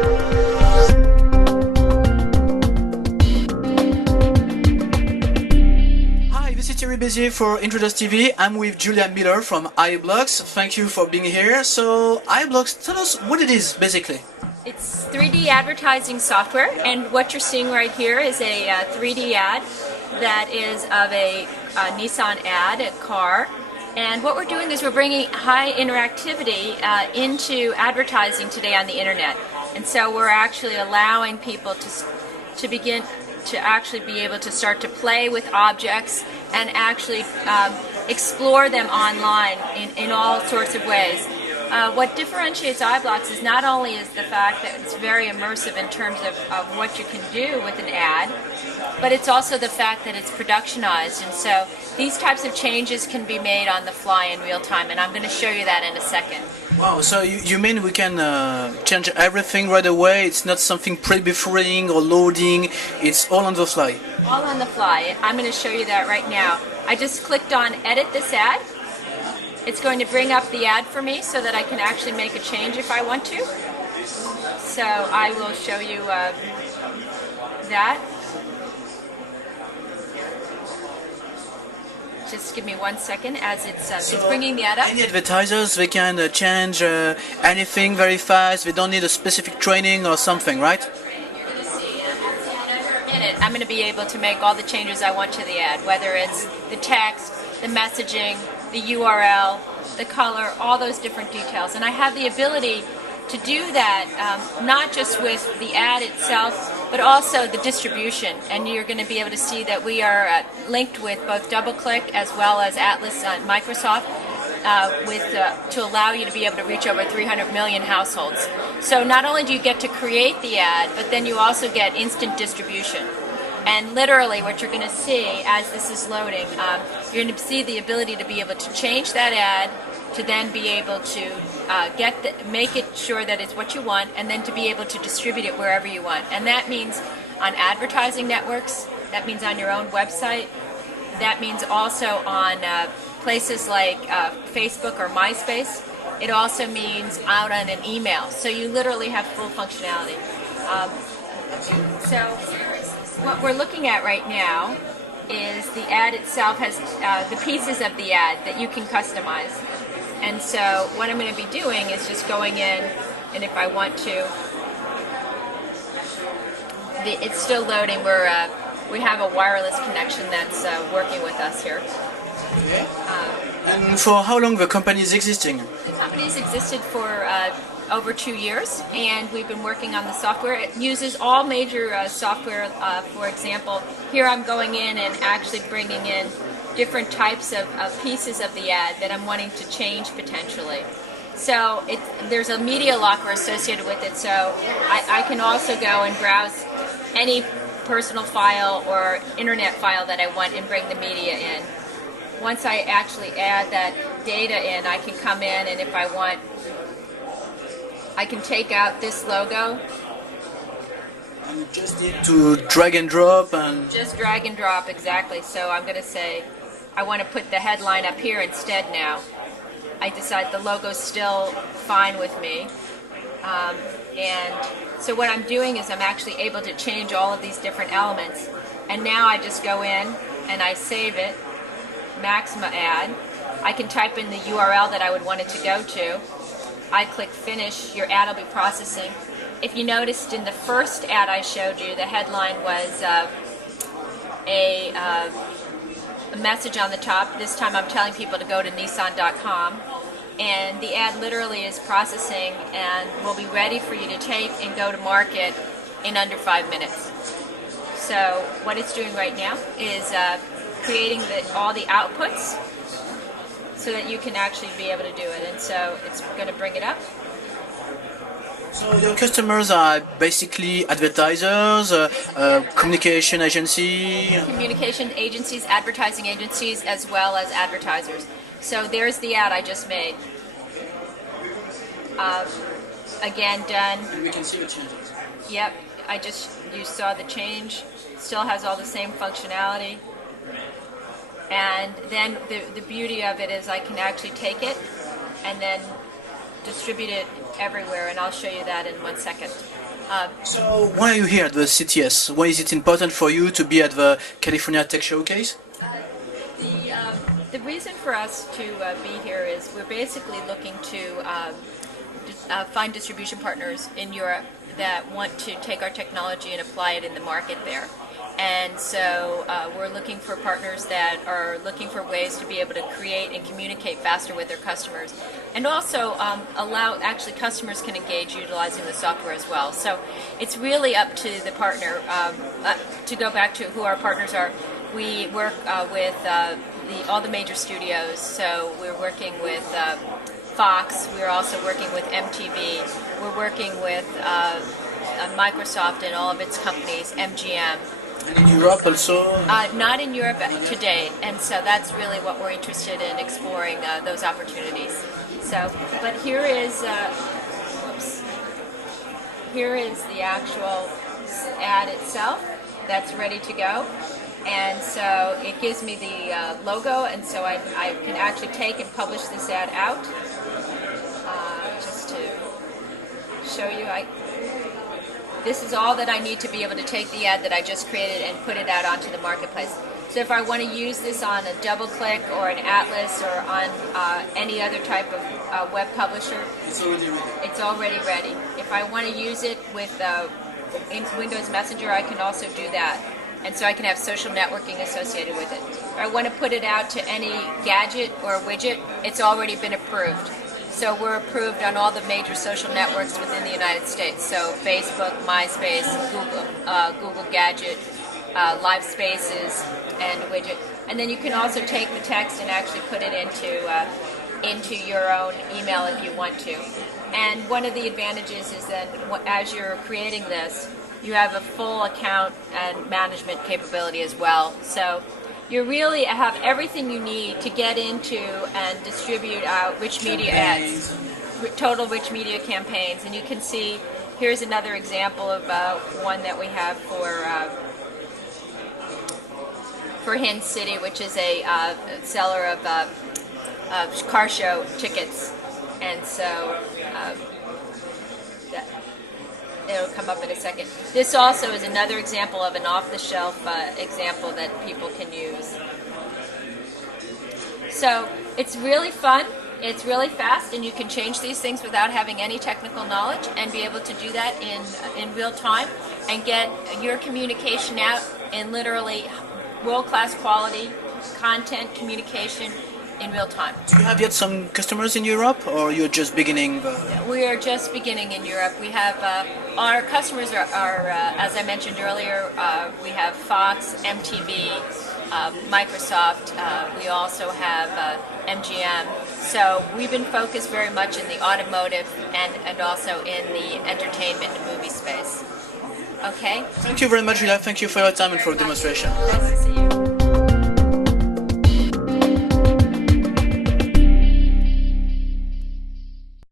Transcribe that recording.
Hi, this is Thierry Bézier for Intruders TV. I'm with Julia Miller from ibloks. Thank you for being here. So, ibloks, tell us what it is, basically. It's 3D advertising software, and what you're seeing right here is a 3D ad that is of a Nissan ad, a car. And what we're doing is we're bringing high interactivity into advertising today on the internet. And so we're actually allowing people to begin to actually be able to start to play with objects and actually explore them online in all sorts of ways. What differentiates ibloks is not only is the fact that it's very immersive in terms of what you can do with an ad, but it's also the fact that it's productionized, and so these types of changes can be made on the fly in real time, and I'm going to show you that in a second. Wow, so you mean we can change everything right away? It's not something pre-buffering or loading, it's all on the fly? All on the fly. I'm going to show you that right now. I just clicked on Edit this ad. It's going to bring up the ad for me so that I can actually make a change if I want to. So I will show you that. Just give me 1 second as it's bringing the ad up. Any advertisers, they can change anything very fast, they don't need a specific training or something, right? You're going to see in it, I'm going to be able to make all the changes I want to the ad, whether it's the text, the messaging, the URL, the color, all those different details. And I have the ability to do that not just with the ad itself, but also the distribution. And you're going to be able to see that we are linked with both DoubleClick as well as Atlas on Microsoft to allow you to be able to reach over 300 million households. So not only do you get to create the ad, but then you also get instant distribution. And literally what you're going to see as this is loading, you're going to see the ability to be able to change that ad, to then be able to make it sure that it's what you want, and then to be able to distribute it wherever you want. And that means on advertising networks, that means on your own website, that means also on places like Facebook or MySpace. It also means out on an email. So you literally have full functionality. So what we're looking at right now is the ad itself has the pieces of the ad that you can customize. And so what I'm going to be doing is just going in, and if I want to, it's still loading. We have a wireless connection that's working with us here. Okay. And for how long the company is existing? The company's existed for over 2 years, and we've been working on the software. It uses all major software. For example, here I'm going in and actually bringing in different types of pieces of the ad that I'm wanting to change potentially. So there's a media locker associated with it, so I can also go and browse any personal file or internet file that I want and bring the media in. Once I actually add that data in, I can come in, and if I want, I can take out this logo. You just need to drag and drop and... Just drag and drop, exactly. So I'm going to say, I want to put the headline up here instead now. I decide the logo's still fine with me. And so what I'm doing is I'm actually able to change all of these different elements. And now I just go in and I save it, Maxima ad. I can type in the URL that I would want it to go to. I click finish, your ad will be processing. If you noticed in the first ad I showed you, the headline was a message on the top. This time I'm telling people to go to Nissan.com, and the ad literally is processing and will be ready for you to take and go to market in under 5 minutes. So what it's doing right now is creating all the outputs so that you can actually be able to do it, and so it's going to bring it up. So your customers are basically advertisers, communication agencies, advertising agencies, as well as advertisers. So there's the ad I just made. Again, done. And we can see the changes. Yep, you saw the change. Still has all the same functionality. And then the beauty of it is I can actually take it and then distribute it everywhere, and I'll show you that in 1 second. So why are you here at the CTS? Why is it important for you to be at the California Tech Showcase? The reason for us to be here is we're basically looking to find distribution partners in Europe that want to take our technology and apply it in the market there. And so we're looking for partners that are looking for ways to be able to create and communicate faster with their customers, and also actually customers can engage utilizing the software as well. So it's really up to the partner. To go back to who our partners are, we work with all the major studios. So we're working with Fox, we're also working with MTV, we're working with Microsoft and all of its companies, MGM. And in Europe also? Not in Europe to date, and so that's really what we're interested in, exploring those opportunities. So, but here is the actual ad itself that's ready to go. And so it gives me the logo, and so I can actually take and publish this ad out. Just to show you, this is all that I need to be able to take the ad that I just created and put it out onto the marketplace. So if I want to use this on a DoubleClick or an Atlas or on any other type of web publisher, It's already ready. it's already ready. If I want to use it with in Windows Messenger, I can also do that. And so I can have social networking associated with it. If I want to put it out to any gadget or widget, it's already been approved. So we're approved on all the major social networks within the United States. So Facebook, MySpace, Google Gadget, Live Spaces, and Widget. And then you can also take the text and actually put it into your own email if you want to. And one of the advantages is that as you're creating this, you have a full account and management capability as well. So you really have everything you need to get into and distribute rich media ads, total rich media campaigns. And you can see, here's another example of one that we have for Hin City, which is a seller of car show tickets. And so it'll come up in a second. This also is another example of an off-the-shelf example that people can use. So it's really fun, it's really fast, and you can change these things without having any technical knowledge and be able to do that in real time and get your communication out in literally world-class quality content communication in real time. Do you have yet some customers in Europe, or you're just beginning? We are just beginning in Europe. We have our customers are as I mentioned earlier, we have Fox, MTV, Microsoft. We also have MGM. So we've been focused very much in the automotive and also in the entertainment and movie space. Okay. Thank you very much, Julia. Thank you for your time and for the demonstration. Nice to see you.